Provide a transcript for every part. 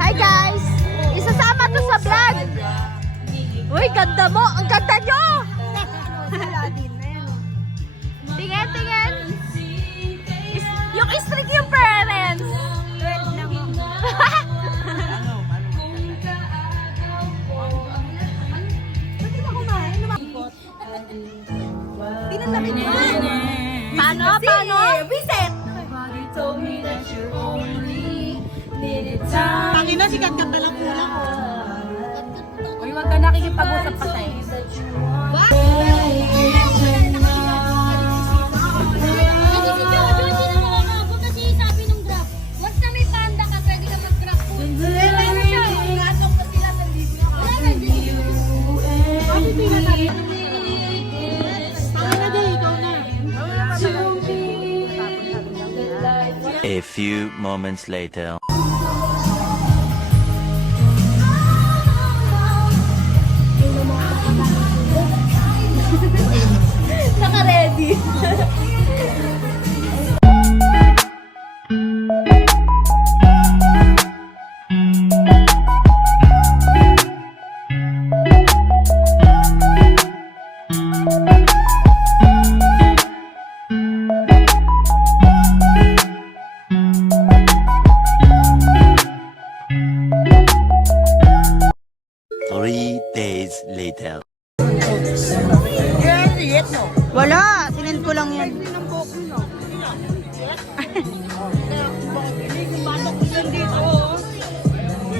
Hi guys! Isasama to sa vlog! Uy, ganda mo! Ang ganda nyo! Tingin, tingin! Yung strict yung parents! Paano? Paano? Visit! Tangina, sikat-kat na lang kulang ko. Uy, huwag ka nakikipag-usap pa sa'yo. What? Kasi si Jojo, hindi na makakabot kasi sabi nung graph. Once na may panda ka, pwede ka mag-graph po. Wala na siya. Nasok na sila sa video. Wala na, hindi. Ano pila natin? Tangina din, ikaw na. A few moments later. Naka-ready. Later. Wala, sinend ko lang yan.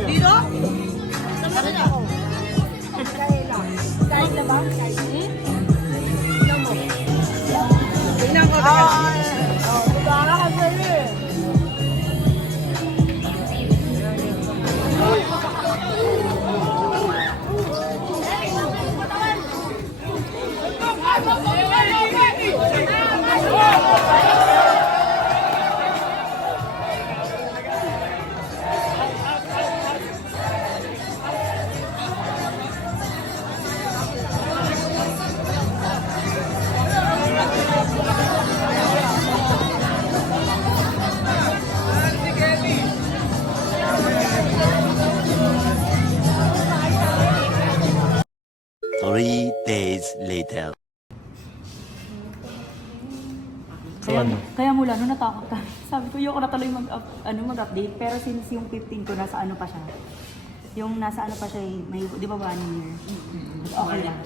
Dito? Saan na? Kahit na ba? Tingnan ko. Baka kasi eh. Three days later. Kaya mula nung natakot kami, sabi ko yung na tuloy mag-update, pero since yung 15 ko nasa ano pa siya, yung nasa ano pa siya, may, di ba ba 1 year? Okay lang.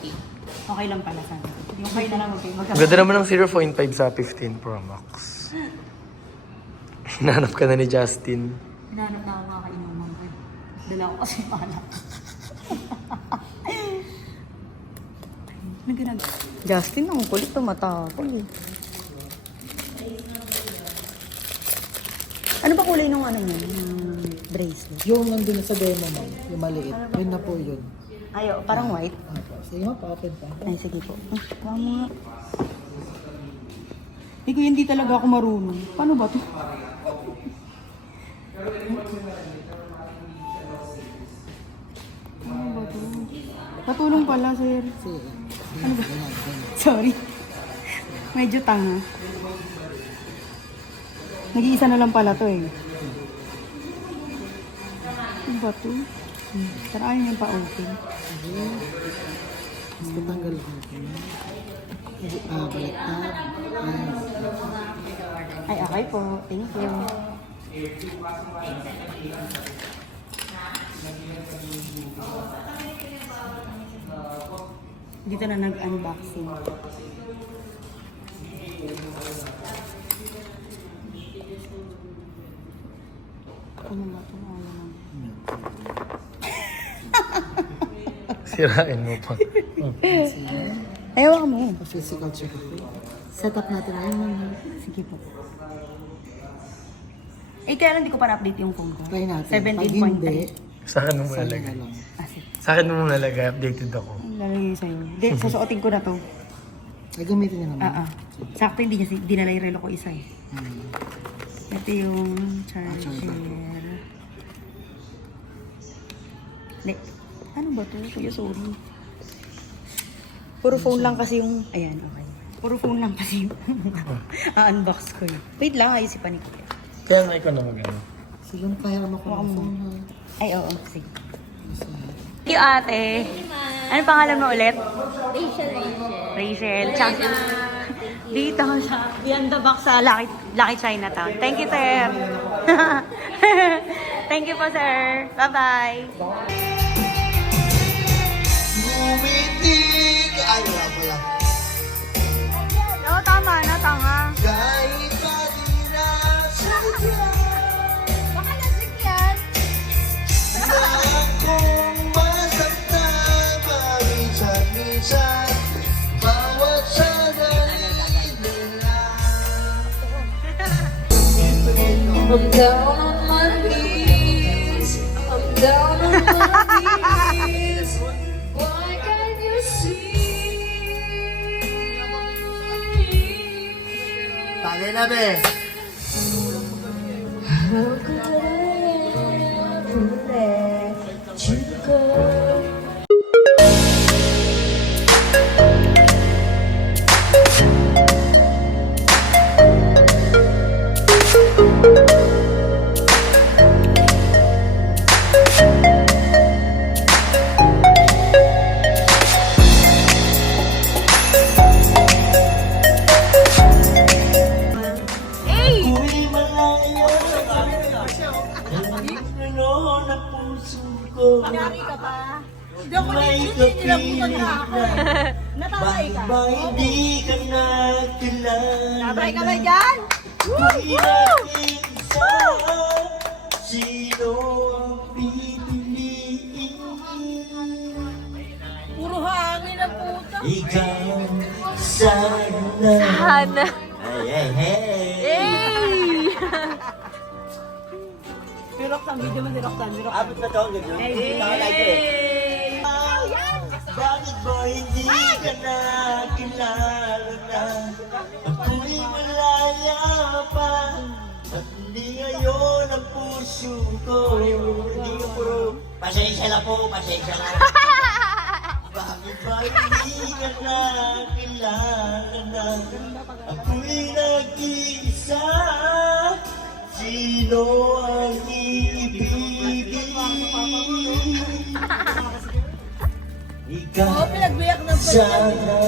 Okay lang pala sana. Yung kayo na lang mag-update. Ganda naman ng 0.5 sa 15 Pro Max. Hinanap ka na ni Justin. Hinanap na ako makakainuman ko. Dala ko kasi malak. Justin, ang kulit tumatapon eh. Ano ba kulay nung ano yun? Yung bracelet? Yung nandun sa demo mo, yung maliit. Yun na po yun. Ayo, parang white. Opo. Sige mo, pa-open pa. Ay, sige po. Tama. Ikaw hindi talaga ako marunong. Paano ba to? Paano ba to? Patulong pala, sir. Sige. Ano ba? Sorry. Medyo tanga. Nag-iisa na lang pala to eh. Ano ba to? Pero ayaw niyang pa-open. Gusto tanggal natin. Baliktad. Ay, okay po. Thank you. Dito na nag-unboxing. Ano ba ito? Sirain mo pa. Ayaw ka mo. Physical check po. Set up natin ayun. Sige po. Eh, kaya lang hindi ko pa na-update yung phone ko. Try natin. Pag hindi, 17.3. Sa akin mo sa'yo nalagay. na lang. Ah, sige. Sa akin mo nalagay, updated ako. Ang lalagay sa'yo. Hindi, susuotin ko na to. Ay, gamitin niyo naman. Sakto hindi niya dinala yung relo ko isa eh. Hmm. Ito yung charger. Hindi. Ano ba to? Kuya, sorry. Puro phone lang kasi yung... Ayan, okay. Puro phone lang kasi yung... unbox ko yun. Wait lang, ayusipan ni Kuya. Kaya nga ikaw na mag-ano. Sige, pahiram ako ng phone ha. Ay, oo. Sige. Thank you, ate. Ano pangalan mo ulit? Rachel. Tsaka dito sa Beyond the Box sa Lucky Chinatown. Thank you, sir. Thank you po, sir. Bye-bye. Ay, wala pala. Oo, tama na, tanga. Kahit mahirap sa Baka lasik yan. na akong masaktan, paminsan-minsan, bawat sandali nila. I'm down on my knees. I'm down on my knees. Why can't you see? Tagay na, be. How could I ever let you go? Uwi malayo sa ano na puso ko. May kapiling na. Bakit ba hindi ka na kilala? Sabay ka ba dyan? Tuwi natin sa sino ang pipiliin. Puro hangin ang puta. Ikaw sana. Hana. Hey, hey, hey. Diroktan, video mo diroktan. Abot na to, ganyan. Hindi na like it. Bakit ba hindi ka na kilala na? Ako'y malaya pa. At hindi ngayon ang puso ko. Hindi ka puro, pasensya na po, pasensya na. Bakit ba hindi ka na kilala na? Ako'y nag-iisa. Sino ang iibigin? Ikaw sana.